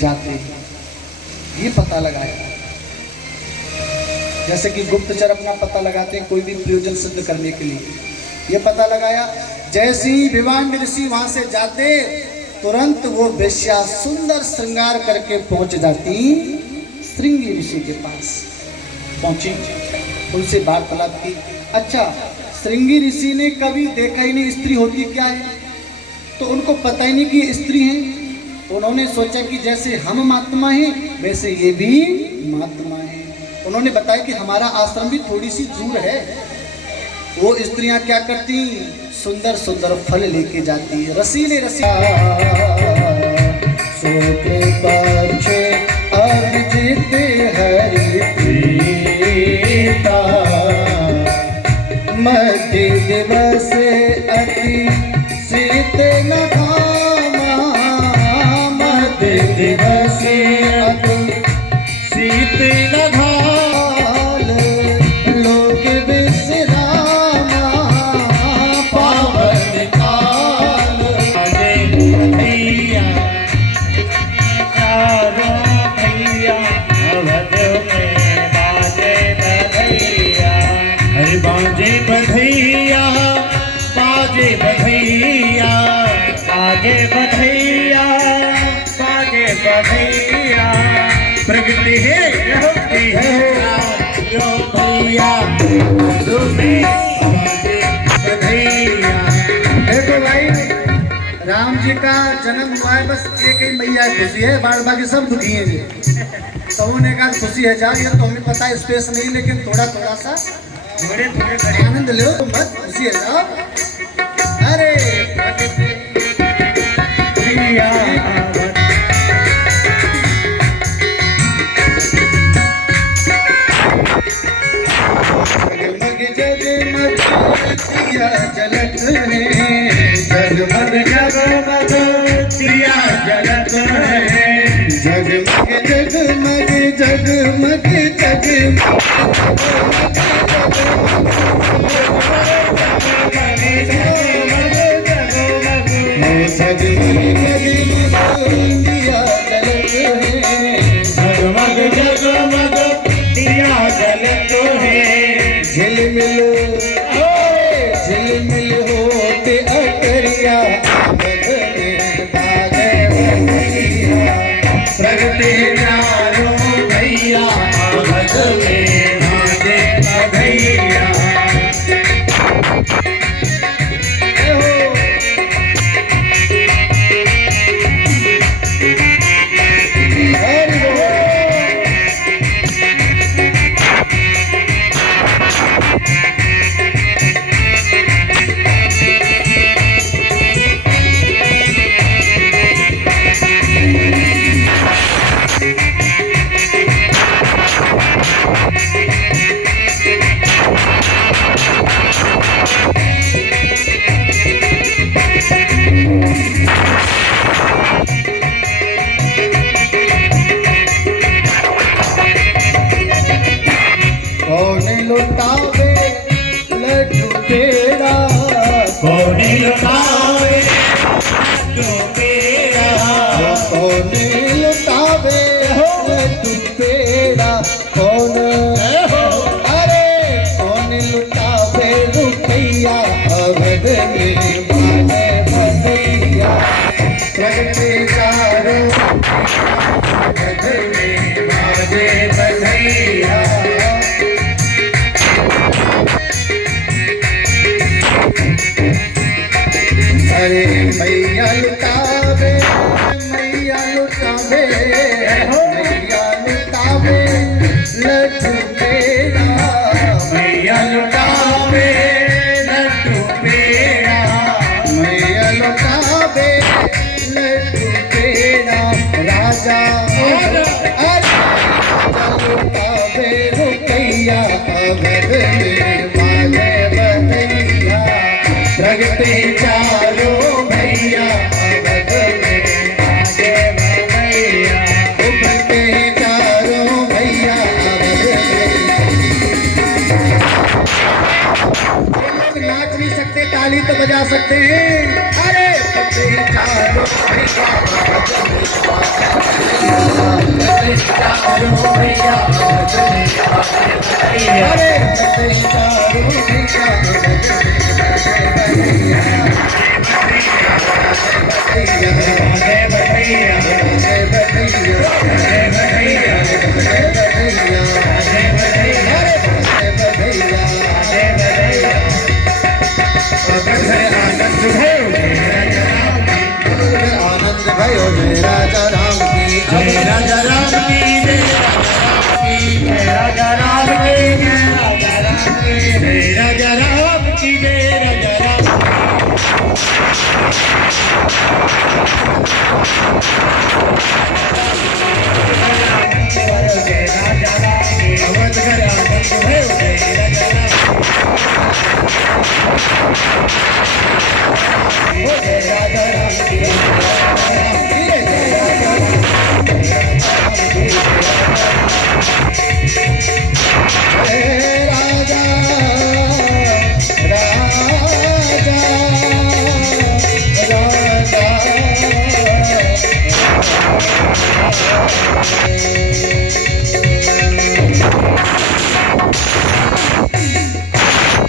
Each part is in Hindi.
जाते, ये पता लगाया। जैसे कि गुप्तचर अपना पता लगाते हैं कोई भी प्रयोजन सिद्ध करने के लिए, ये पता लगाया। जैसे ही विवान ऋषि वहां से जाते, तुरंत वो वेश्या सुंदर श्रृंगार करके पहुंच जाती श्रृंगी ऋषि के पास। पहुंची, उनसे वार्तालाप की। अच्छा, श्रृंगी ऋषि ने कभी देखा ही नहीं स्त्री होती क्या है, तो उनको पता ही नहीं कि ये स्त्री हैं। उन्होंने सोचा कि जैसे हम महात्मा हैं वैसे ये भी महात्मा हैं। उन्होंने बताया कि हमारा आश्रम भी थोड़ी सी दूर है। वो स्त्रियां क्या करती, सुंदर सुंदर फल लेके जाती है, रसीले रसीले। मध्य दिवस अति शीत न घामा, मध्य दिवस अति शीत न घाल, लोक विश्रामा पावन काल। भैया चारों भैया अवध में बाजे बधैया, हरि बाजे बधैया, बाजे बधैया, बाजे बधैया, बाजे बधैया। प्रगति है जो भैया तुम्हें बाजे बधैया। देखो भाई, राम जी का जन्म हुआ है, बस एक ही मैया खुशी है, बाद बाकी सब दुखी हैं जी। तो उन्होंने कहा खुशी है जा, ये तो हमें पता है स्पेस नहीं, लेकिन थोड़ा थोड़ा सा थोड़े थोड़े आनंद लो, मत खुशी है जाओ। अरे भैया जगमग जगमग दिया जलत है, जगमग जगमग दिया जलत है, जगमग जगमग जगमग जगमग। जगमग जगमग दिया जलत है, झिलमिल झिलमिल होते अटरिया, प्रगटे चारों भैया अवध में बाजे बधैया। लुटावे लड्डू पेड़ा, कौन लुटावे लड्डू पेड़ा, कौन लुटावे लड्डू पेड़ा, कौन अरे कौन लुटावे रुपैया, अवध में बाजे बधैया। प्रगटे चारों अवध में बाजे बधैया। अरे मैया लुटावे, मैया लुटावे, मैया लुटावे लड्डू पेड़ा, मैया लुटावे लड्डू पेड़ा, मैया लुटावे लड्डू पेड़ा। राजा लुटावे रुपैया, अवध में बाजे बधैया। प्रगटे चारों भैया अवध में बाजे बधैया, प्रगटे चारों भैया अवध में। नाच नहीं सकते, ताली तो बजा सकते हैं। अरे प्रगटे चारों भैया अवध में। भैया अरे जगते चारों भैया आनंद भयो जय राजा राम की जय राजा राम की जय राजा राम की जय राजा राम की जय राजा राम जय राजा राम की अवध घर आनंद भयो जय राजा राम जय राजा राम की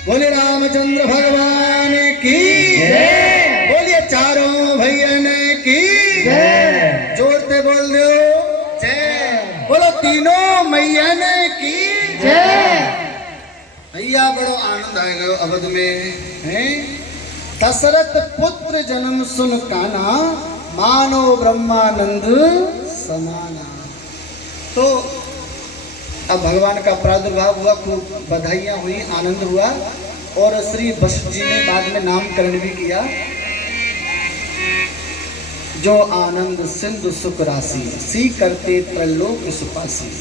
बोले रामचंद्र भगवान की जय। बोलिए चारों भैयन की जय। जोर से बोल दो जय। बोलो तीनों मैयन की जय। भैया बड़ो आनंद आएगा अवध में हैं। दशरथ पुत्र जन्म सुन काना मानो ब्रह्मानंद समाना। तो अब भगवान का प्रादुर्भाव हुआ, खूब बधाइयाँ हुई, आनंद हुआ और श्री वशिष्ठ जी ने बाद में नामकरण भी किया। जो आनंद सिंधु सुख राशि सी करते त्रैलोक सुपासी।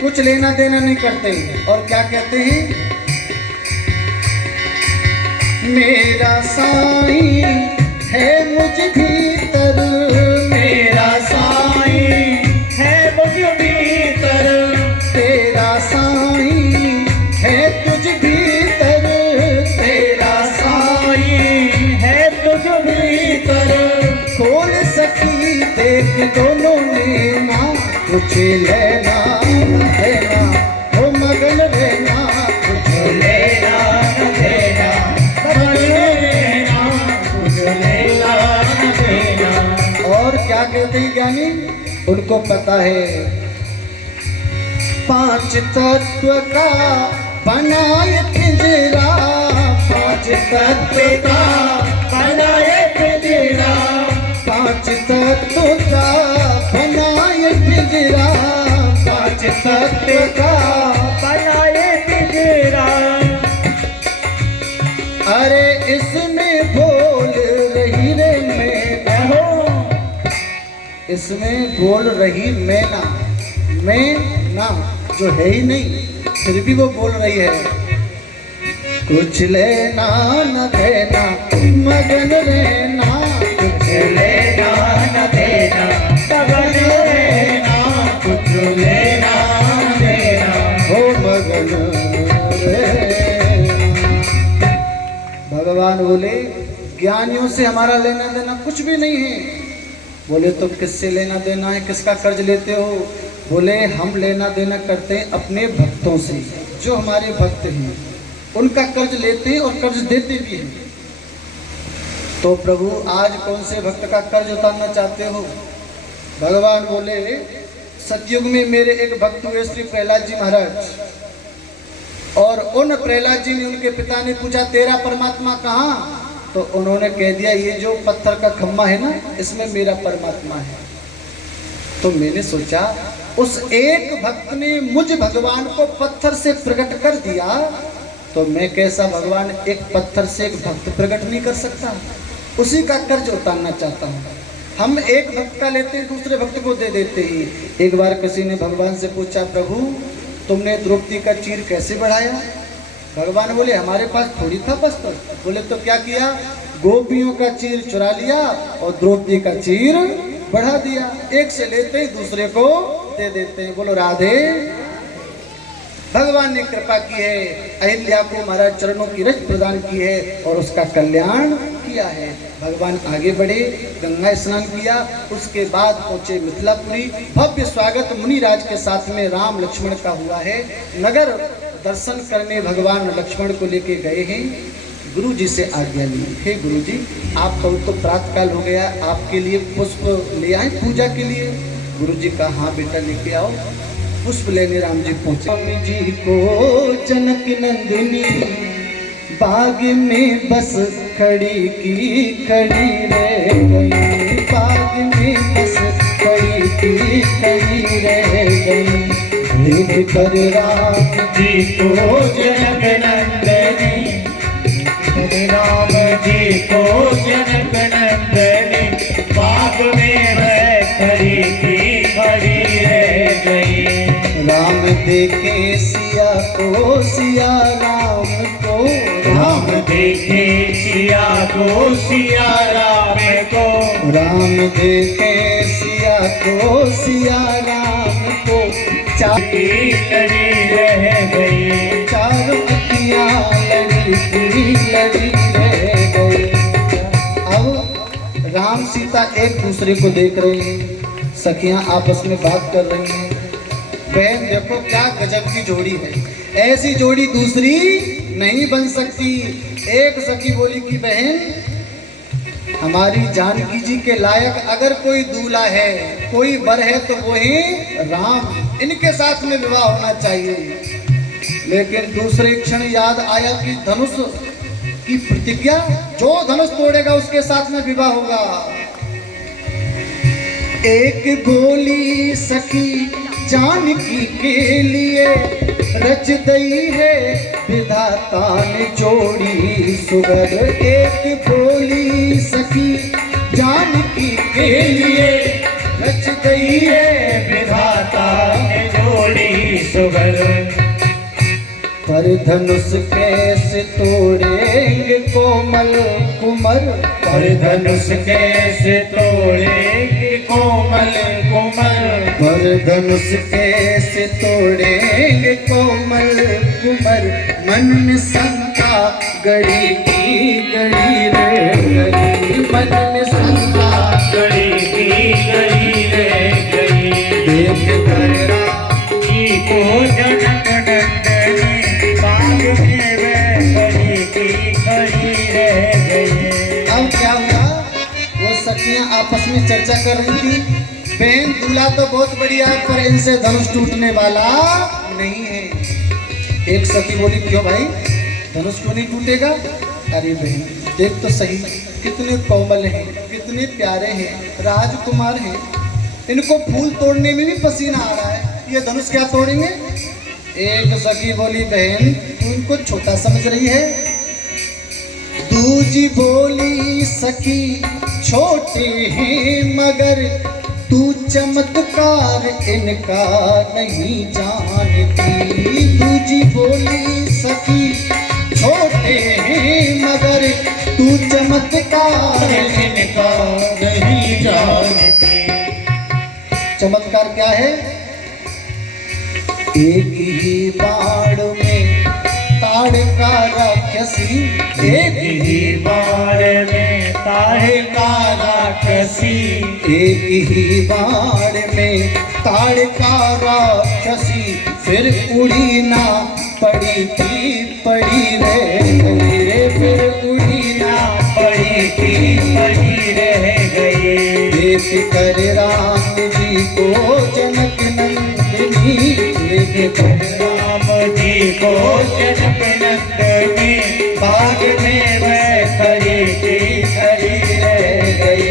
कुछ लेना देना नहीं करते और क्या कहते हैं, मेरा साईं है मुझ भीतर, मेरा साईं है मुझ भीतर, तेरा साईं है तुझ भीतर, तेरा साईं है तुझ भीतर। खोल सकी देख दोनों ने ना, कुछ लेना देना हो मगन रहना, कुछ लेना न देना मगन रहना, कुछ लेना न देना। और क्या कहते हैं ज्ञानी, उनको पता है पांच तत्व का बनाए पिंजरा, पांच तत्व का बनाए पिंजरा, पांच तत्व का बनाए पिंजरा, पांच तत्व का बनाए पिंजरा। अरे इसमें बोल रही रे मैना हो, इसमें बोल रही मैना, मैना जो है ही नहीं फिर भी वो बोल रही है, कुछ लेना न देना मगन रहना, कुछ लेना न देना मगन रहना, कुछ लेना न देना हो मगन रहना। भगवान बोले ज्ञानियों से हमारा लेना देना कुछ भी नहीं है। बोले तो किससे लेना देना है, किसका कर्ज लेते हो? बोले हम लेना देना करते हैं अपने भक्तों से, जो हमारे भक्त हैं उनका कर्ज लेते हैं और कर्ज देते भी हैं। तो प्रभु आज कौन से भक्त का कर्ज उतारना चाहते हो? भगवान बोले सतयुग में मेरे एक भक्त हुए श्री प्रहलाद जी महाराज, और उन प्रहलाद जी ने, उनके पिता ने पूछा तेरा परमात्मा कहाँ? तो उन्होंने कह दिया ये जो पत्थर का खम्मा है ना, इसमें मेरा परमात्मा है। तो मैंने सोचा उस एक भक्त ने मुझ भगवान को पत्थर से प्रकट कर दिया, तो मैं कैसा भगवान एक पत्थर से एक भक्त प्रकट नहीं कर सकता? उसी का कर्ज उतारना चाहता हूँ। हम एक भक्त का लेते हैं दूसरे भक्त को दे देते हैं। एक बार किसी ने भगवान से पूछा प्रभु तुमने द्रौपदी का चीर कैसे बढ़ाया? भगवान बोले हमारे पास थोड़ी था वस्त्र। बोले तो क्या किया? गोपियों का चीर चुरा लिया और द्रौपदी का चीर बढ़ा दिया। एक से लेते ही दूसरे को दे देते हैं। बोलो राधे। भगवान ने कृपा की है, अहिल्या को महाराज चरणों की रज प्रदान की है और उसका कल्याण किया है। भगवान आगे बढ़े, गंगा स्नान किया, उसके बाद पहुंचे मिथिलापुरी। भव्य स्वागत मुनिराज के साथ में राम लक्ष्मण का हुआ है। नगर दर्शन करने भगवान लक्ष्मण को लेके गए हैं। गुरु जी से आज्ञा ली, हे गुरु जी आप तो प्रातः काल हो गया, आपके लिए पुष्प ले आए पूजा के लिए। गुरु जी का हाँ बेटा लेके आओ। पुष्प लेने राम जी पहुंचे। राम जी को जनक नंदिनी बाग में बस खड़ी की खड़ी रह गई, बाग में बस खड़ी की खड़ी रह गई। देख कर राम जी को जनक नंदिनी, राम जी को जनक नंदनी बाग में वह खड़ी की खड़ी रह गई। राम देखे सिया को सिया राम को, राम देखे सिया को सिया राम को, राम देखे सिया को सिया राम को। की लड़ी रह गई, चारों अखियाँ लड़ी रह गई। अब राम सीता एक दूसरे को देख रहे हैं, सखियां आपस में बात कर रही हैं। बहन देखो क्या गजब की जोड़ी है, ऐसी जोड़ी दूसरी नहीं बन सकती। एक सखी बोली कि बहन हमारी जानकी जी के लायक अगर कोई दूल्हा है, कोई वर है तो वो ही राम, इनके साथ में विवाह होना चाहिए। लेकिन दूसरे क्षण याद आया कि धनुष की प्रतिज्ञा, जो धनुष तोड़ेगा उसके साथ में विवाह होगा। एक बोली सखी जानकी के लिए, रच दई है विधाता ने जोड़ी सुगर। एक बोली सखी जानकी के लिए, रच दई है विधाता ने जोड़ी सुगर। पर धनुष कैसे तोड़ेंगे कोमल कुमर, पर धनुष कैसे तोड़ेंगे कोमल कुमर, पर धनुष कैसे तोड़ेंगे कोमल कुमर। मन में शंका गड़ी की गड़ी रे गई, मन में शंका गड़ी की गड़ी रह गई। देख कर राम जी को जनक नंदनी बाग में वह खड़ी की खड़ी रह गई। अब क्या हुआ, वो सखियां आपस में चर्चा कर रही थी। बहन दूल्हा तो बहुत बढ़िया है पर इनसे धनुष टूटने वाला नहीं है। एक सखी बोली क्यों भाई धनुष क्यों नहीं टूटेगा? अरे बहन देख तो सही, कितने कोमल हैं, कितने प्यारे हैं, राजकुमार हैं, इनको फूल तोड़ने में भी पसीना आ रहा है, ये धनुष क्या तोड़ेंगे? एक सखी बोली बहन तू इनको छोटा समझ रही है। दूजी बोली सखी छोटे हैं मगर तू चमत्कार इनका नहीं जानती। दूजी बोली सखी छोटे हैं मगर तू चमत्कार इनका नहीं जानती। चमत्कार क्या है? एक ही बाण में ताड़ का राक्षसी, एक ही बाण में ताड़ का राक्षसी, एक ही बाण में ताड़ का राक्षसी। फिर उड़ी ना पड़ी थी पड़ी रह गई रे, फिर उड़ी ना पड़ी की पड़ी रह गई। देख कर राम जी को जनक नंदिनी, देख कर राम जी को जनक नंदनी बाग में वह खड़ी की खड़ी रह गई।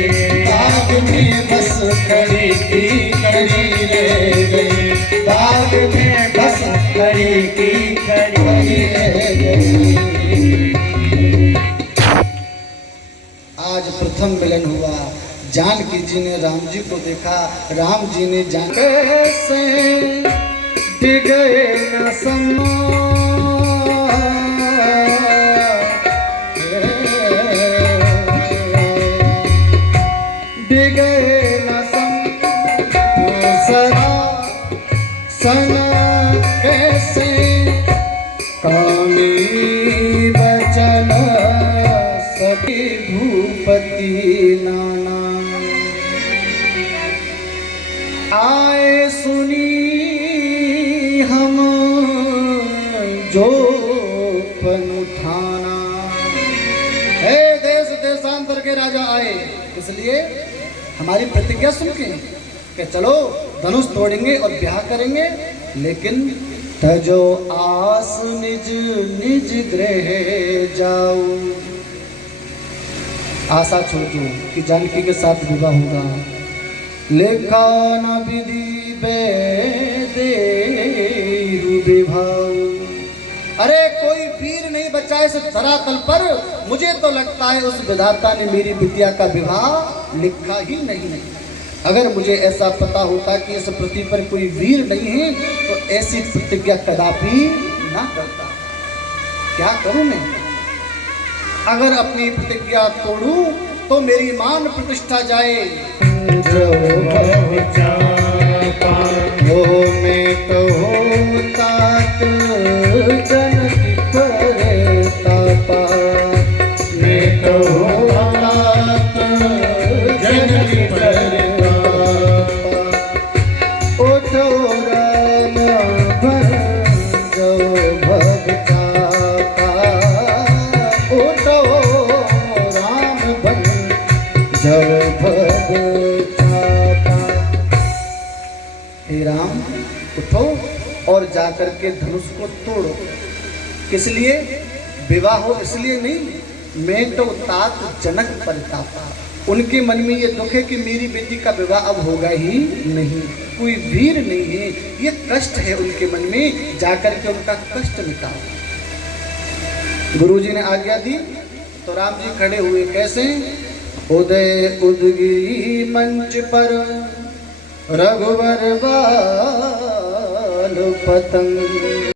बाग में बस खड़ी की खड़ी रह गई, बाग में बस खड़ी की खड़ी रह गई। आज प्रथम मिलन हुआ, जानकी जी ने राम जी को देखा, राम जी ने जान कैसे गए न समा, गए न सरा सना कैसे कामी बचन सखी भूपति नाना। आए सुनी हम जो पन उठाना। हे देश देशांतर के राजा आए, इसलिए हमारी प्रतिज्ञा सुन के कि चलो धनुष तोड़ेंगे और ब्याह करेंगे, लेकिन तजो आस निज निज गृह जाओ। आशा छोड़ दो कि जानकी के साथ विवाह होगा। लेखा न विधि विभाव। अरे कोई वीर नहीं बचा इस धरातल पर, मुझे तो लगता है उस विधाता ने मेरी बिटिया का विवाह लिखा ही नहीं। अगर मुझे ऐसा पता होता कि इस पृथ्वी पर कोई वीर नहीं है तो ऐसी प्रतिज्ञा कदापि ना करता। क्या करूं मैं? अगर अपनी प्रतिज्ञा तोड़ूं तो मेरी मान प्रतिष्ठा जाए। वो में तो तात जनकी परतापा, में तो तात जनकी परतापा। उठो राम भजो भगतापा, उठो राम भजो भगतापा। हे राम उठो और जाकर के धनुष को तोड़ो। किस लिए? विवाह हो इसलिए नहीं। मैं तो तात जनक परतापा, उनके मन में ये दुख है कि मेरी बेटी का विवाह अब होगा ही नहीं, कोई वीर नहीं है, ये कष्ट है उनके मन में, जाकर के उनका कष्ट मिटाओ। गुरुजी ने आज्ञा दी तो राम जी खड़े हुए। कैसे? उदय उदगिरी मंच पर रघुवर बाल पतंग।